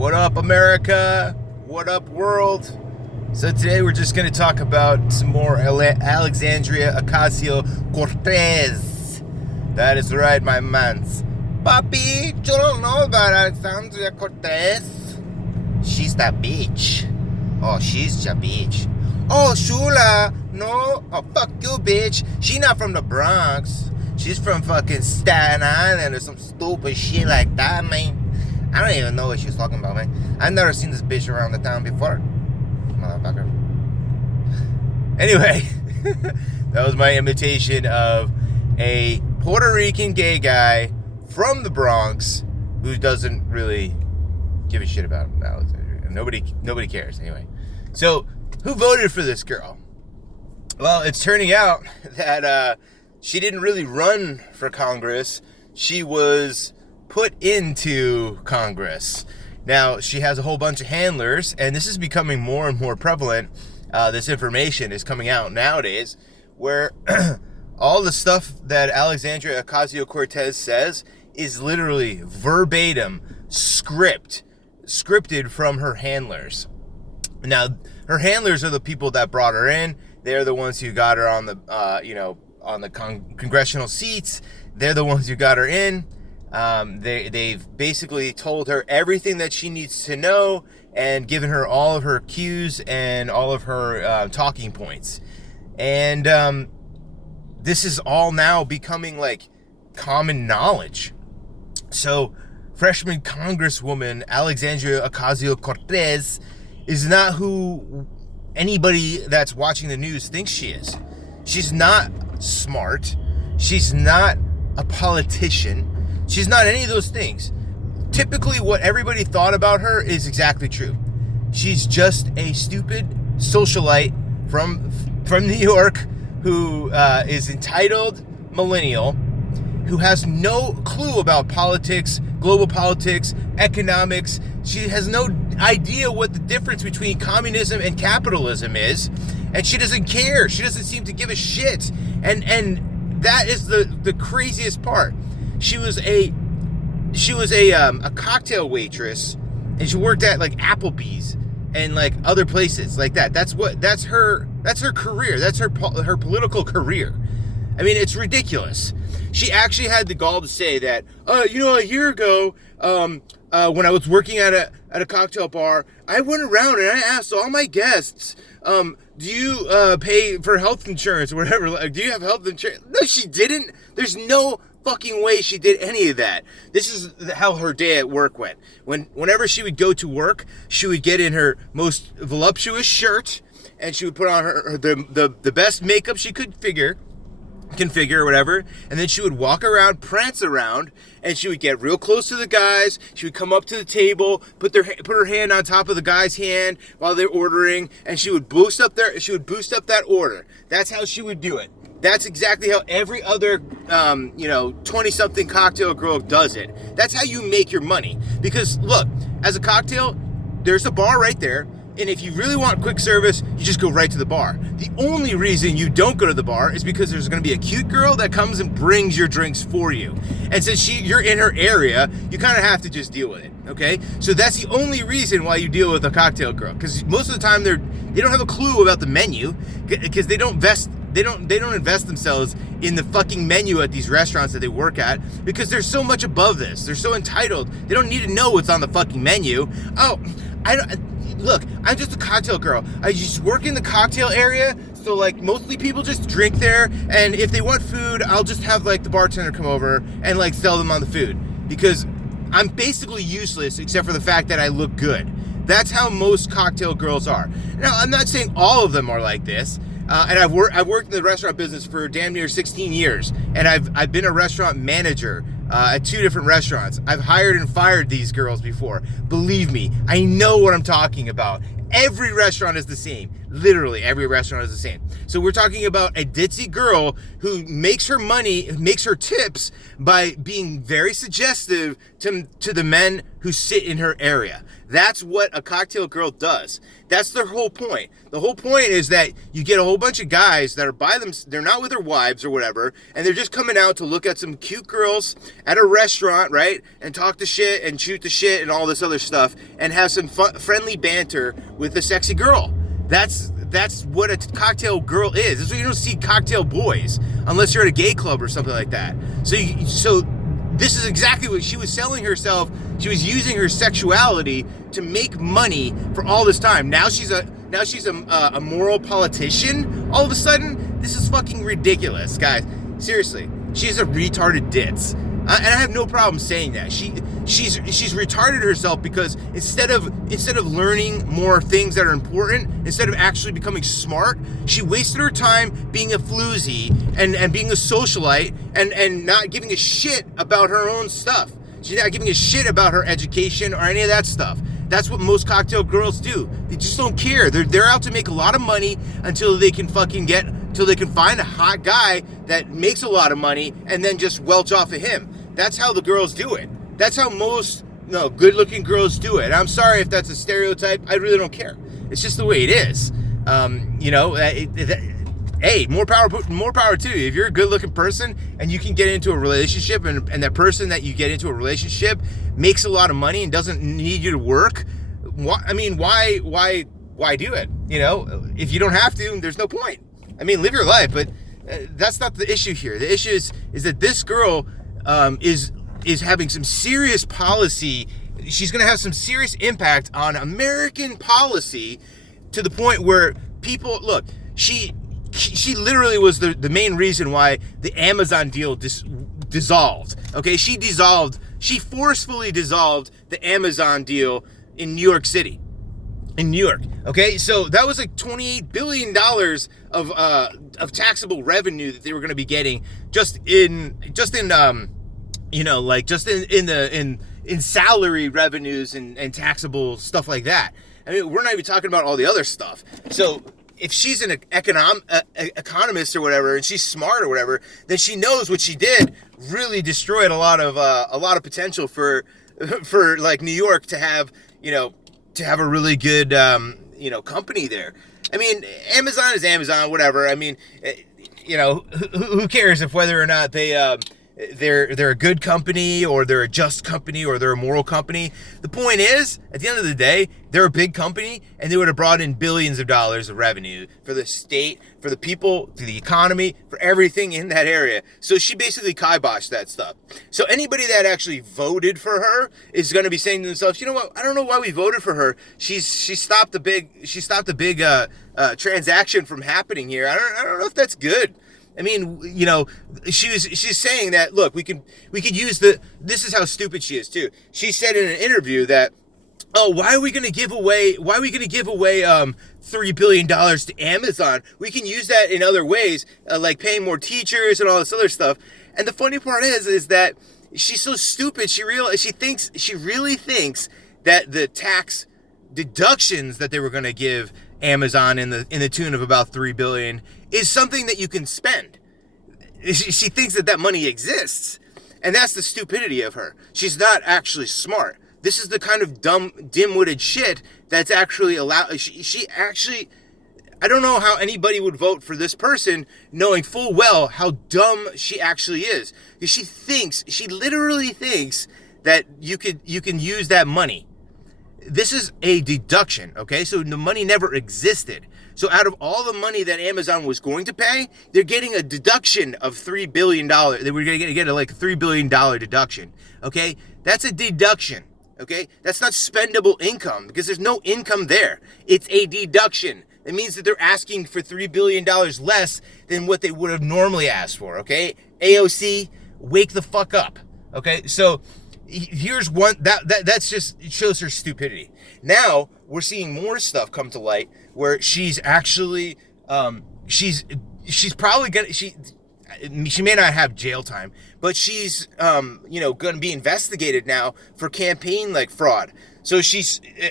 What up, America? What up, world? So today we're just going to talk about some more Alexandria Ocasio Cortez. That is right, my mans. Papi, you don't know about Alexandria Cortez? She's that bitch. Oh, she's the bitch. Oh, Shula. No. Oh, fuck you, bitch. She not from the Bronx. She's from fucking Staten Island or some stupid shit like that, man. I don't even know what she's talking about, man. I've never seen this bitch around the town before. Motherfucker. Anyway, that was my imitation of a Puerto Rican gay guy from the Bronx who doesn't really give a shit about Alexandria. Nobody cares, anyway. So, who voted for this girl? Well, it's turning out that she didn't really run for Congress. She was put into Congress. Now, she has a whole bunch of handlers, and this is becoming more and more prevalent. This information is coming out nowadays, where all the stuff that Alexandria Ocasio Cortez says is literally verbatim scripted from her handlers. Now, her handlers are the people that brought her in. They're the ones who got her on the, on the congressional seats. They're the ones who got her in. They've basically told her everything that she needs to know and given her all of her cues and all of her talking points. And this is all now becoming like common knowledge. So, freshman Congresswoman Alexandria Ocasio Cortez is not who anybody that's watching the news thinks she is. She's not smart. She's not a politician. She's not any of those things. Typically, what everybody thought about her is exactly true. She's just a stupid socialite from New York who is entitled millennial, who has no clue about politics, global politics, economics. She has no idea what the difference between communism and capitalism is, and she doesn't care. She doesn't seem to give a shit, and that is the craziest part. She was a cocktail waitress, and she worked at like Applebee's and like other places like that. That's her career. That's her political career. I mean, it's ridiculous. She actually had the gall to say that, a year ago, when I was working at a cocktail bar, I went around and I asked all my guests, do you pay for health insurance or whatever? Like, do you have health insurance? No, she didn't. There's no fucking way she did any of that. This is how her day at work went. Whenever she would go to work, she would get in her most voluptuous shirt, and she would put on the best makeup she could configure or whatever, and then she would walk around, prance around, and she would get real close to the guys. She would come up to the table, put her hand on top of the guy's hand while they're ordering, and she would boost up that order. That's how she would do it. That's exactly how every other 20-something cocktail girl does it. That's how you make your money. Because look, as a cocktail, there's a bar right there. And if you really want quick service, you just go right to the bar. The only reason you don't go to the bar is because there's going to be a cute girl that comes and brings your drinks for you. And since you're in her area, you kind of have to just deal with it, okay? So that's the only reason why you deal with a cocktail girl. Because most of the time, they don't have a clue about the menu, because they don't invest themselves in the fucking menu at these restaurants that they work at, because they're so much above this. They're so entitled. They don't need to know what's on the fucking menu. Look, I'm just a cocktail girl. I just work in the cocktail area, so like mostly people just drink there, and if they want food, I'll just have like the bartender come over and like sell them on the food, because I'm basically useless except for the fact that I look good. That's how most cocktail girls are. Now, I'm not saying all of them are like this, and I've worked in the restaurant business for damn near 16 years, and I've been a restaurant manager at 2 different restaurants. I've hired and fired these girls before. Believe me, I know what I'm talking about. Every restaurant is the same. Literally, every restaurant is the same. So we're talking about a ditzy girl who makes her tips by being very suggestive to the men who sit in her area. That's what a cocktail girl does. That's their whole point. The whole point is that you get a whole bunch of guys that are by them, they're not with their wives or whatever, and they're just coming out to look at some cute girls at a restaurant, right? And talk the shit and shoot the shit and all this other stuff and have some friendly banter with a sexy girl. That's what a cocktail girl is. That's why you don't see cocktail boys unless you're at a gay club or something like that. So this is exactly what she was selling herself. She was using her sexuality to make money for all this time. Now she's a moral politician. All of a sudden, this is fucking ridiculous, guys. Seriously, she's a retarded ditz. And I have no problem saying that. She's retarded herself because instead of learning more things that are important, instead of actually becoming smart, she wasted her time being a floozy and being a socialite and not giving a shit about her own stuff. She's not giving a shit about her education or any of that stuff. That's what most cocktail girls do. They just don't care. They're out to make a lot of money until they can find a hot guy that makes a lot of money and then just welch off of him. That's how the girls do it. That's how most good-looking girls do it. I'm sorry if that's a stereotype. I really don't care. It's just the way it is. Hey, more power to you. If you're a good-looking person and you can get into a relationship and that person that you get into a relationship makes a lot of money and doesn't need you to work, why do it? If you don't have to, there's no point. Live your life, but that's not the issue here. The issue is that this girl is having some serious policy. She's going to have some serious impact on American policy to the point where people look. She literally was the main reason why the Amazon deal dissolved. Okay, she forcefully dissolved the Amazon deal in New York City. In New York, okay, so that was like $28 billion of taxable revenue that they were going to be getting just in salary revenues and taxable stuff like that. We're not even talking about all the other stuff. So if she's an economist or whatever, and she's smart or whatever, then she knows what she did really destroyed a lot of potential for like New York to have a really good company there. Amazon is Amazon, whatever. Who cares if whether or not they're a good company or they're a just company or they're a moral company. The point is, at the end of the day, they're a big company and they would have brought in billions of dollars of revenue for the state, for the people, to the economy, for everything in that area. So she basically kiboshed that stuff. So anybody that actually voted for her is going to be saying to themselves, you know what? I don't know why we voted for her. She stopped the big transaction from happening here. I don't know if that's good. She's saying that, look, we could use this is how stupid she is too. She said in an interview that, why are we going to give away $3 billion to Amazon? We can use that in other ways, like paying more teachers and all this other stuff. And the funny part is that she's so stupid. She really thinks that the tax deductions that they were going to give Amazon in the tune of about $3 billion is something that you can spend. She thinks that money exists, and that's the stupidity of her. She's not actually smart. This is the kind of dumb, dim-witted shit that's actually allowed. She actually, I don't know how anybody would vote for this person knowing full well how dumb she actually is. She literally thinks that you can use that money. This is a deduction, okay? So the money never existed. So out of all the money that Amazon was going to pay, they're getting a deduction of $3 billion. They were going to get like a $3 billion deduction, okay? That's a deduction, okay? That's not spendable income because there's no income there. It's a deduction. It means that they're asking for $3 billion less than what they would have normally asked for, okay? AOC, wake the fuck up, okay? So here's one, that's just, it shows her stupidity. Now, we're seeing more stuff come to light where she's actually, she's probably gonna, she may not have jail time, but she's, gonna be investigated now for campaign, fraud. So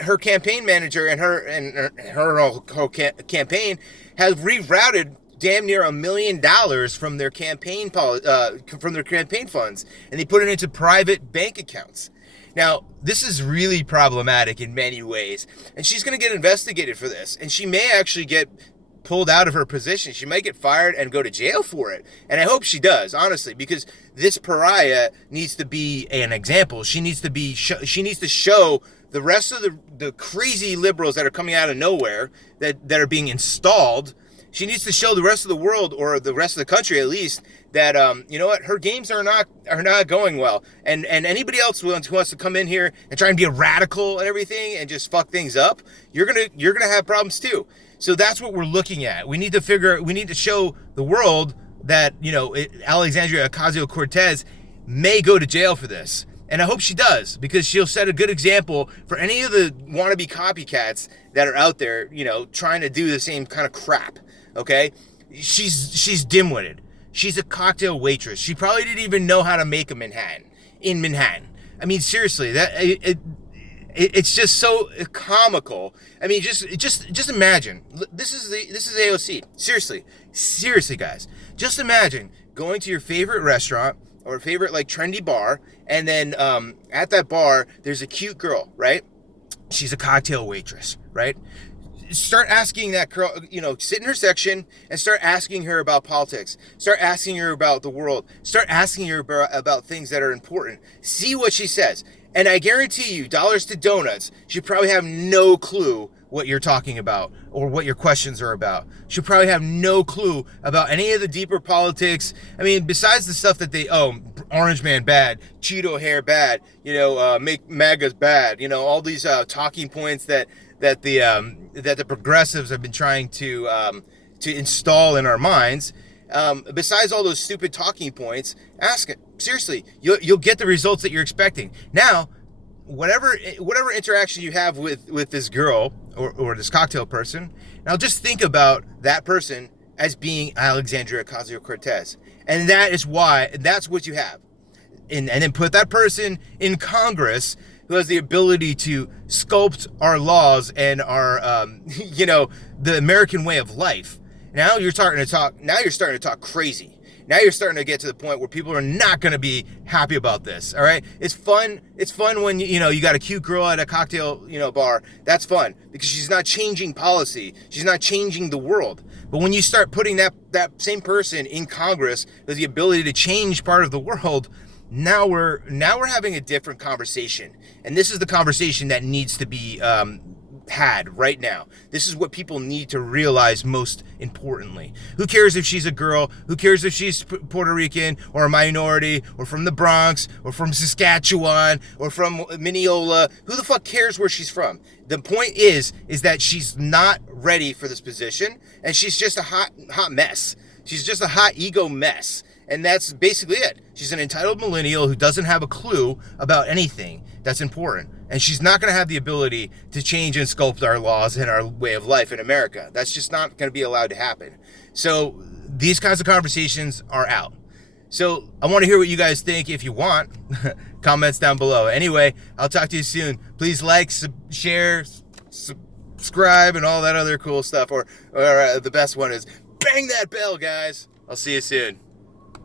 her campaign manager and her whole campaign has rerouted damn near $1 million from their campaign funds, and they put it into private bank accounts. Now, this is really problematic in many ways, and she's going to get investigated for this, and she may actually get pulled out of her position. She might get fired and go to jail for it. And I hope she does, honestly, because this pariah needs to be an example. She needs to show the rest of the crazy liberals that are coming out of nowhere, that are being installed. She needs to show the rest of the world, or the rest of the country at least, that you know what, her games are not going well. And anybody else who wants to come in here and try and be a radical and everything and just fuck things up, you're gonna have problems too. So that's what we're looking at. We need to show the world that, you know, Alexandria Ocasio Cortez may go to jail for this. And I hope she does, because she'll set a good example for any of the wannabe copycats that are out there, you know, trying to do the same kind of crap. Okay? She's dim-witted. She's a cocktail waitress. She probably didn't even know how to make a Manhattan in Manhattan. I mean, seriously, it's just so comical. I mean, just imagine. This is AOC. Seriously, guys. Just imagine going to your favorite restaurant or favorite like trendy bar, and then at that bar there's a cute girl, right? She's a cocktail waitress, right? Start asking that girl, you know, sit in her section and start asking her about politics. Start asking her about the world. Start asking her about things that are important. See what she says. And I guarantee you, dollars to donuts, she probably have no clue what you're talking about or what your questions are about. She'll probably have no clue about any of the deeper politics. I mean, besides the stuff that Orange Man bad, Cheeto hair bad, you know, make MAGAs bad, you know, all these talking points that the progressives have been trying to install in our minds. Besides all those stupid talking points, ask it seriously. You'll get the results that you're expecting. Now, whatever interaction you have with this girl or this cocktail person, now just think about that person as being Alexandria Ocasio Cortez, and that's what you have, and then put that person in Congress who has the ability to sculpt our laws and our you know, the American way of life. Now you're starting to talk crazy. Now you're starting to get to the point where people are not going to be happy about this. All right. It's fun when, you know, you got a cute girl at a cocktail, you know, bar. That's fun because she's not changing policy. She's not changing the world. But when you start putting that same person in Congress with the ability to change part of the world, now we're having a different conversation. And this is the conversation that needs to be had right now. This is what people need to realize most importantly. Who cares if she's a girl? Who cares if she's Puerto Rican or a minority or from the Bronx or from Saskatchewan or from Mineola? Who the fuck cares where she's from? The point is that she's not ready for this position, and she's just a hot mess. She's just a hot ego mess. And that's basically it. She's an entitled millennial who doesn't have a clue about anything that's important. And she's not going to have the ability to change and sculpt our laws and our way of life in America. That's just not going to be allowed to happen. So these kinds of conversations are out. So I want to hear what you guys think. If you want, comments down below. Anyway, I'll talk to you soon. Please like, share, subscribe, and all that other cool stuff. Or the best one is bang that bell, guys. I'll see you soon.